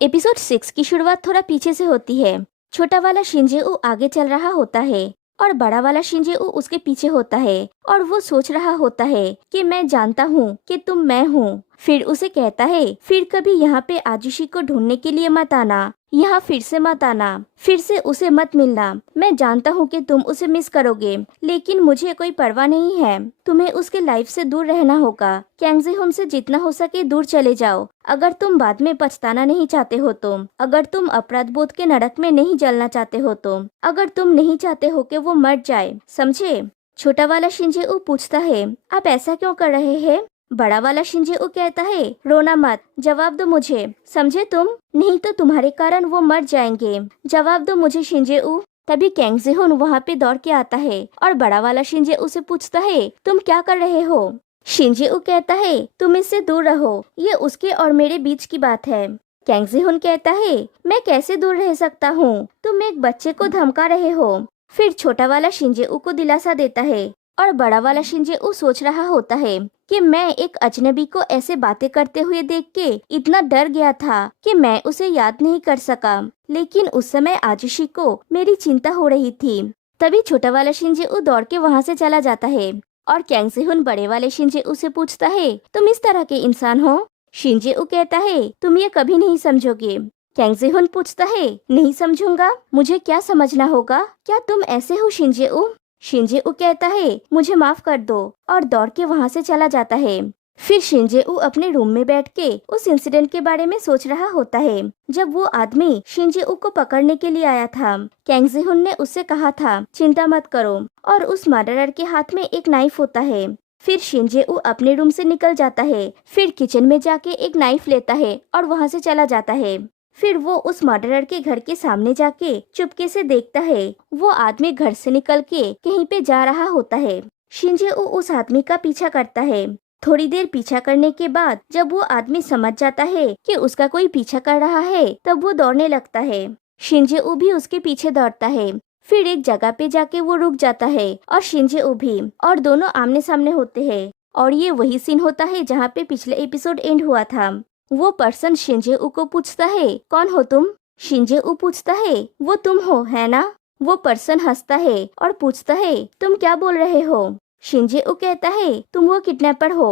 Episode 6 की शुरुआत थोड़ा पीछे से होती है। छोटा वाला शिंजेऊ आगे चल रहा होता है और बड़ा वाला शिंजेऊ उसके पीछे होता है और वो सोच रहा होता है कि मैं जानता हूँ कि तुम मैं हूँ। फिर उसे कहता है, फिर कभी यहाँ पे आजुशी को ढूंढने के लिए मत आना, यहाँ फिर से मत आना, फिर से उसे मत मिलना। मैं जानता हूँ कि तुम उसे मिस करोगे, लेकिन मुझे कोई परवाह नहीं है। तुम्हें उसके लाइफ से दूर रहना होगा। कैंगजेहुन से जितना हो सके दूर चले जाओ, अगर तुम बाद में पछताना नहीं चाहते हो तो, अगर तुम अपराध बोध के नरक में नहीं जलना चाहते हो तो, अगर तुम नहीं चाहते हो कि वो मर जाए, समझे? छोटा वाला शिंजेऊ पूछता है, आप ऐसा क्यों कर रहे हैं? बड़ा वाला शिंजेऊ कहता है, रोना मत, जवाब दो मुझे, समझे तुम? नहीं तो तुम्हारे कारण वो मर जाएंगे। जवाब दो मुझे शिंजेऊ। तभी कैंगजेहुन वहाँ पे दौड़ के आता है और बड़ा वाला शिंजेऊ से पूछता है, तुम क्या कर रहे हो? शिंजेऊ कहता है, तुम इससे दूर रहो, ये उसके और मेरे बीच की बात है। कैंगजेहुन कहता है, मैं कैसे दूर रह सकता हूँ? तुम एक बच्चे को धमका रहे हो। फिर छोटा वाला शिंजेऊ को दिलासा देता है और बड़ा वाला शिंजेऊ सोच रहा होता है कि मैं एक अजनबी को ऐसे बातें करते हुए देख के इतना डर गया था कि मैं उसे याद नहीं कर सका, लेकिन उस समय आजुशी को मेरी चिंता हो रही थी। तभी छोटा वाला शिंजेऊ दौड़ के वहाँ से चला जाता है और कैंगजेहुन बड़े वाले शिंजेऊ से पूछता है, तुम इस तरह के इंसान हो? शिंजेऊ कहता है, तुम ये कभी नहीं समझोगे। कैंगजेहुन पूछता है, नहीं समझूंगा? मुझे क्या समझना होगा? क्या तुम ऐसे हो शिंजेऊ? शिंजेऊ कहता है, मुझे माफ कर दो, और दौड़ के वहाँ से चला जाता है। फिर शिंजेऊ अपने रूम में बैठ के उस इंसिडेंट के बारे में सोच रहा होता है जब वो आदमी शिंजेऊ को पकड़ने के लिए आया था। कैंगजेहुन ने उससे कहा था, चिंता मत करो, और उस मर्डरर के हाथ में एक नाइफ होता है। फिर शिंजेऊ अपने रूम से निकल जाता है, फिर किचन में जाके एक नाइफ लेता है और वहाँ से चला जाता है। फिर वो उस मर्डरर के घर के सामने जाके चुपके से देखता है। वो आदमी घर से निकल के कहीं पे जा रहा होता है। शिंजेऊ उस आदमी का पीछा करता है। थोड़ी देर पीछा करने के बाद जब वो आदमी समझ जाता है कि उसका कोई पीछा कर रहा है, तब वो दौड़ने लगता है। शिंजेऊ भी उसके पीछे दौड़ता है। फिर एक जगह पे जाके वो रुक जाता है और शिंजेऊ भी, और दोनों आमने सामने होते हैं। और ये वही सीन होता है जहाँ पे पिछले एपिसोड एंड हुआ था। वो पर्सन शिंजेऊ को पूछता है, कौन हो तुम? शिंजेऊ पूछता है, वो तुम हो, है ना? वो पर्सन हंसता है और पूछता है, तुम क्या बोल रहे हो? शिंजेऊ कहता है, तुम वो किडनैपर हो।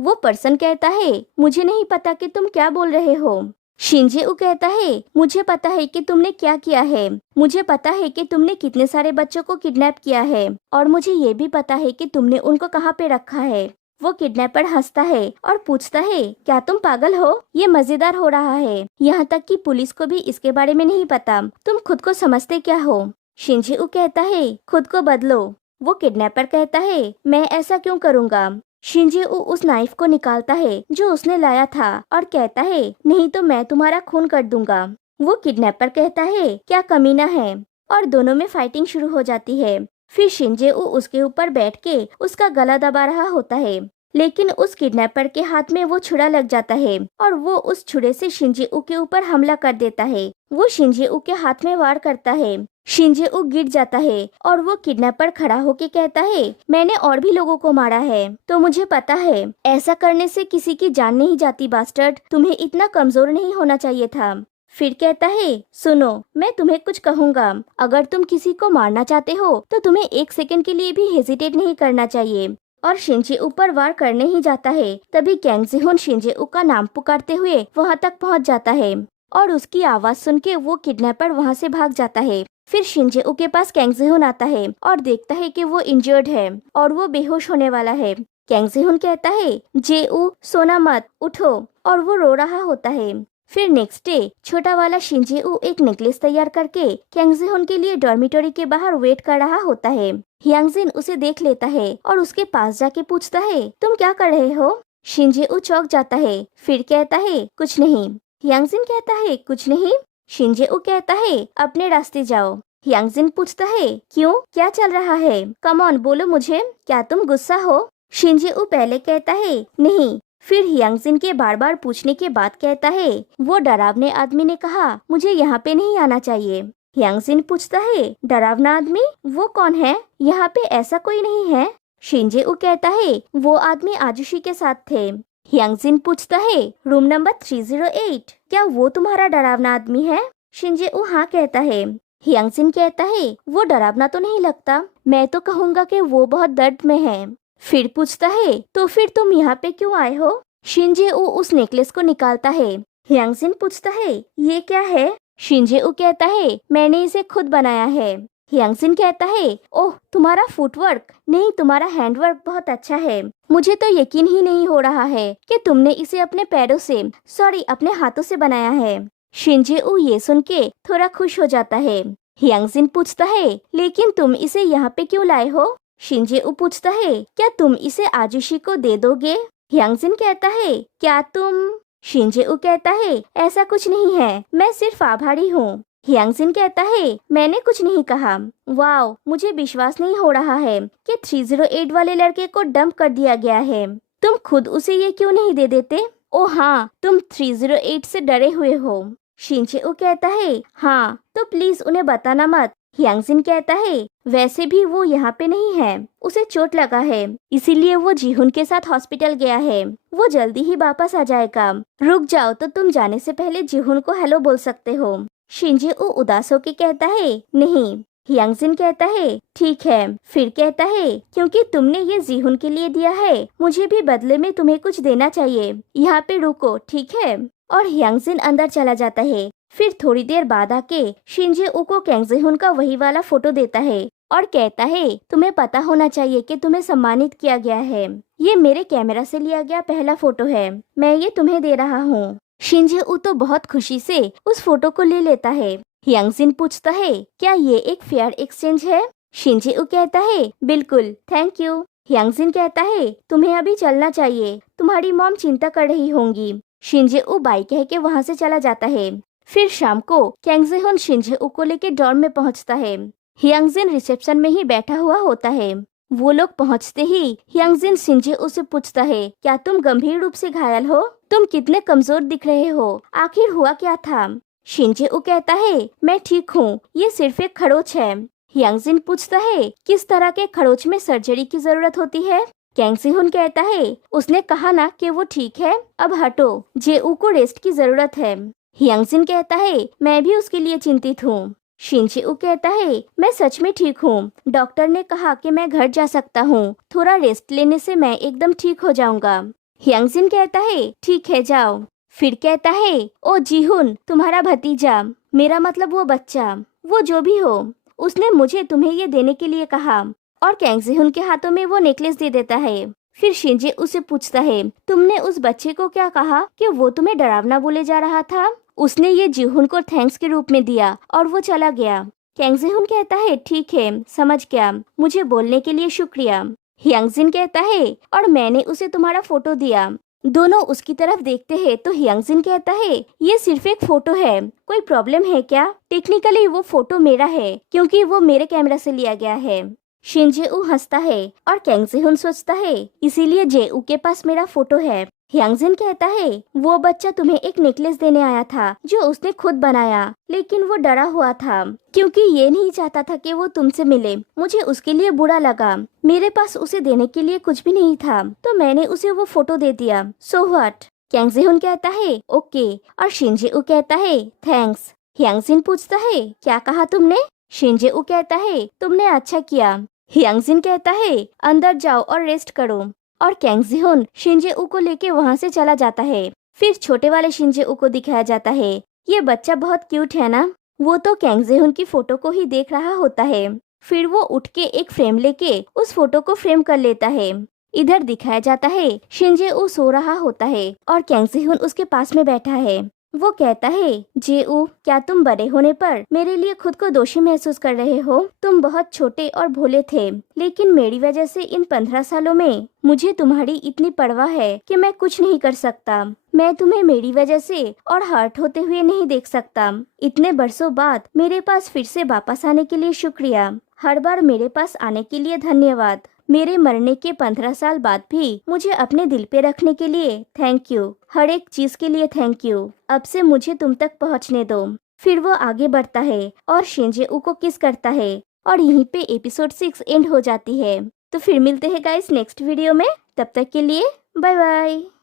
वो पर्सन कहता है, मुझे नहीं पता कि तुम क्या बोल रहे हो। शिंजेऊ कहता है, मुझे पता है कि तुमने क्या किया है। मुझे पता है कि तुमने कितने सारे बच्चों को किडनैप किया है, और मुझे ये भी पता है कि तुमने उनको कहाँ पे रखा है। वो किडनैपर हंसता है और पूछता है, क्या तुम पागल हो? ये मजेदार हो रहा है, यहाँ तक कि पुलिस को भी इसके बारे में नहीं पता। तुम खुद को समझते क्या हो? शिंजेऊ कहता है, खुद को बदलो। वो किडनैपर कहता है, मैं ऐसा क्यों करूँगा? शिंजेऊ उस नाइफ को निकालता है जो उसने लाया था और कहता है, नहीं तो मैं तुम्हारा खून कर दूंगा। वो किडनैपर कहता है, क्या कमीना है, और दोनों में फाइटिंग शुरू हो जाती है। फिर शिंजेऊ उसके ऊपर बैठ के उसका गला दबा रहा होता है, लेकिन उस किडनैपर के हाथ में वो छुरा लग जाता है और वो उस छुरे से शिंजेऊ के ऊपर हमला कर देता है। वो शिंजेऊ के हाथ में वार करता है। शिंजेऊ गिर जाता है और वो किडनैपर खड़ा होके कहता है, मैंने और भी लोगों को मारा है, तो मुझे पता है। ऐसा करने से किसी की जान नहीं जाती बास्टर्ड, तुम्हें इतना कमजोर नहीं होना चाहिए था। फिर कहता है, सुनो, मैं तुम्हें कुछ कहूँगा। अगर तुम किसी को मारना चाहते हो तो तुम्हें एक सेकंड के लिए भी हेजिटेट नहीं करना चाहिए। और शिंजेऊ पर वार करने ही जाता है, तभी कैंगजेहुन शिंजेऊ का नाम पुकारते हुए वहाँ तक पहुँच जाता है, और उसकी आवाज सुन के वो किडनैपर वहाँ से भाग जाता है। फिर शिंजेऊ के पास कैंगजेहुन आता है और देखता है कि वो इंजर्ड है और वो बेहोश होने वाला है। कैंगजेहुन कहता है, जेऊ सोना मत, उठो, और वो रो रहा होता है। फिर नेक्स्ट डे छोटा वाला शिंजेऊ एक नेकलेस तैयार करके कैंगजेहुन के लिए डॉर्मिटरी के बाहर वेट कर रहा होता है। हियांगजिन उसे देख लेता है और उसके पास जाके पूछता है, तुम क्या कर रहे हो? शिंजेऊ चौंक जाता है, फिर कहता है, कुछ नहीं। हियांगजिन कहता है, कुछ नहीं? शिंजेऊ कहता है, अपने रास्ते जाओ। हियांगजिन पूछता है, क्यों, क्या चल रहा है? कम ऑन, बोलो मुझे, क्या तुम गुस्सा हो? शिंजेऊ पहले कहता है, नहीं। फिर हियांगजिन के बार बार पूछने के बाद कहता है, वो डरावने आदमी ने कहा मुझे यहाँ पे नहीं आना चाहिए। हियांगजिन पूछता है, डरावना आदमी, वो कौन है? यहाँ पे ऐसा कोई नहीं है। शिंजेऊ कहता है, वो आदमी आजुशी के साथ थे। ह्यांगजिन पूछता है रूम नंबर 308, क्या वो तुम्हारा डरावना आदमी है? शिंजे-ऊ हाँ कहता है। ह्यांगजिन कहता है वो डरावना तो नहीं लगता, मैं तो कहूँगा कि वो बहुत दर्द में है। फिर पूछता है तो फिर तुम यहाँ पे क्यों आए हो? शिंजे-ऊ उस नेकलेस को निकालता है। ह्यांगजिन पूछता है ये क्या है? शिंजे-ऊ कहता है मैंने इसे खुद बनाया है। ह्यांगजिन कहता है ओह तुम्हारा फुटवर्क नहीं, तुम्हारा हैंडवर्क बहुत अच्छा है। मुझे तो यकीन ही नहीं हो रहा है कि तुमने इसे अपने पैरों से, सॉरी अपने हाथों से बनाया है। शिंजे-ऊ ये सुन के थोड़ा खुश हो जाता है। ह्यांगजिन पूछता है लेकिन तुम इसे यहाँ पे क्यों लाए हो? शिंजे-ऊ पूछता है क्या तुम इसे आजुशी को दे दोगे? ह्यांगजिन कहता है क्या तुम? शिंजे-ऊ कहता है ऐसा कुछ नहीं है, मैं सिर्फ आभारी हूँ। ह्यांगजिन कहता है मैंने कुछ नहीं कहा। वाओ, मुझे विश्वास नहीं हो रहा है कि 308 वाले लड़के को डंप कर दिया गया है। तुम खुद उसे ये क्यों नहीं दे देते? ओ हाँ, तुम 308 से डरे हुए हो। शिंजे-ऊ कहता है हाँ, तो प्लीज उन्हें बताना मत। ह्यांगजिन कहता है वैसे भी वो यहाँ पे नहीं है, उसे चोट लगा है, इसीलिए वो जीहुन के साथ हॉस्पिटल गया है। वो जल्दी ही वापस आ जाएगा। रुक जाओ तो तुम जाने से पहले जीहुन को हेलो बोल सकते हो। शिंजे-ऊ उदास होके कहता है नहीं। ह्यांगजिन कहता है ठीक है। फिर कहता है क्योंकि तुमने ये जीहुन के लिए दिया है, मुझे भी बदले में तुम्हें कुछ देना चाहिए। यहाँ पे रुको, ठीक है? और ह्यांगजिन अंदर चला जाता है। फिर थोड़ी देर बाद आके शिंजे-ऊ को कैंगजेहुन का वही वाला फोटो देता है और कहता है तुम्हें पता होना चाहिए कि तुम्हें सम्मानित किया गया है। ये मेरे कैमरा से लिया गया पहला फोटो है, मैं ये तुम्हें दे रहा हूँ। शिंजे-ऊ तो बहुत खुशी से उस फोटो को ले लेता है। ह्यांगजिन पूछता है क्या ये एक फेयर एक्सचेंज है? शिंजे-ऊ कहता है बिल्कुल, थैंक यू। ह्यांगजिन कहता है तुम्हें अभी चलना चाहिए, तुम्हारी मॉम चिंता कर रही होंगी। शिंजे-ऊ बाय कह के वहाँ से चला जाता है। फिर शाम को कैंगजेहुन शिंजे-ऊ को लेके डॉर्म में पहुँचता है। ह्यांगजिन रिसेप्शन में ही बैठा हुआ होता है। वो लोग पहुँचते ही ह्यांगजिन शिंजे-ऊ से पूछता है क्या तुम गंभीर रूप से घायल हो? तुम कितने कमजोर दिख रहे हो, आखिर हुआ क्या था? शिंजे-ऊ कहता है मैं ठीक हूँ, ये सिर्फ एक खरोच है। ह्यांगजिन पूछता है किस तरह के खरोच में सर्जरी की जरूरत होती है? कैंगजेहुन कहता है उसने कहा ना कि वो ठीक है, अब हटो, जे-ऊ को रेस्ट की जरूरत है। ह्यांगजिन कहता है मैं भी उसके लिए चिंतित हूँ। शिंजे-ऊ कहता है मैं सच में ठीक हूँ, डॉक्टर ने कहा कि मैं घर जा सकता हूँ, थोड़ा रेस्ट लेने से मैं एकदम ठीक हो जाऊंगा। ह्यांगजिन कहता है ठीक है जाओ। फिर कहता है ओ जीहुन, तुम्हारा भतीजा, मेरा मतलब वो बच्चा, वो जो भी हो, उसने मुझे तुम्हें ये देने के लिए कहा। और कैंगजेहुन के हाथों में वो नेकलेस दे देता है। फिर शिंजे-ऊ से पूछता है तुमने उस बच्चे को क्या कहा कि वो तुम्हें डरावना बोले जा रहा था? उसने ये जीहुन को थैंक्स के रूप में दिया और वो चला गया। कैंगजेहुन कहता है ठीक है, समझ गया, मुझे बोलने के लिए शुक्रिया। ह्यांगजिन कहता है और मैंने उसे तुम्हारा फोटो दिया। दोनों उसकी तरफ देखते हैं तो ह्यांगजिन कहता है ये सिर्फ एक फोटो है, कोई प्रॉब्लम है क्या? टेक्निकली वो फोटो मेरा है क्योंकि वो मेरे कैमरा से लिया गया है। शिंजे-ऊ हंसता है और कैंगजेहुन सोचता है इसीलिए जे-ऊ के पास मेरा फोटो है। ह्यांगजिन कहता है वो बच्चा तुम्हें एक नेकलेस देने आया था जो उसने खुद बनाया, लेकिन वो डरा हुआ था क्योंकि ये नहीं चाहता था कि वो तुमसे मिले। मुझे उसके लिए बुरा लगा, मेरे पास उसे देने के लिए कुछ भी नहीं था, तो मैंने उसे वो फोटो दे दिया। So what? कैंगजेहुन कहता है ओके और शिंजे-ऊ कहता है थैंक्स। ह्यांगजिन पूछता है क्या कहा तुमने? शिंजे-ऊ कहता है तुमने अच्छा किया। ह्यांगजिन कहता है अंदर जाओ और रेस्ट करो। और कैंगजेहुन शिंजे-ऊ को लेके वहाँ से चला जाता है। फिर छोटे वाले शिंजे-ऊ को दिखाया जाता है। ये बच्चा बहुत क्यूट है ना? वो तो कैंगजेहुन की फोटो को ही देख रहा होता है। फिर वो उठ के एक फ्रेम लेके उस फोटो को फ्रेम कर लेता है। इधर दिखाया जाता है शिंजे-ऊ सो रहा होता है और कैंगजेहुन उसके पास में बैठा है। वो कहता है जे-ऊ, क्या तुम बड़े होने पर मेरे लिए खुद को दोषी महसूस कर रहे हो? तुम बहुत छोटे और भोले थे, लेकिन मेरी वजह से इन 15 सालों में मुझे तुम्हारी इतनी परवाह है कि मैं कुछ नहीं कर सकता। मैं तुम्हें मेरी वजह से और हर्ट होते हुए नहीं देख सकता। इतने बरसों बाद मेरे पास फिर से वापस आने के लिए शुक्रिया। हर बार मेरे पास आने के लिए धन्यवाद। मेरे मरने के 15 साल बाद भी मुझे अपने दिल पे रखने के लिए थैंक यू। हर एक चीज के लिए थैंक यू। अब से मुझे तुम तक पहुंचने दो। फिर वो आगे बढ़ता है और शिंजे-ऊ को किस करता है और यहीं पे एपिसोड 6 एंड हो जाती है। तो फिर मिलते हैं गाइस नेक्स्ट वीडियो में। तब तक के लिए बाय बाय।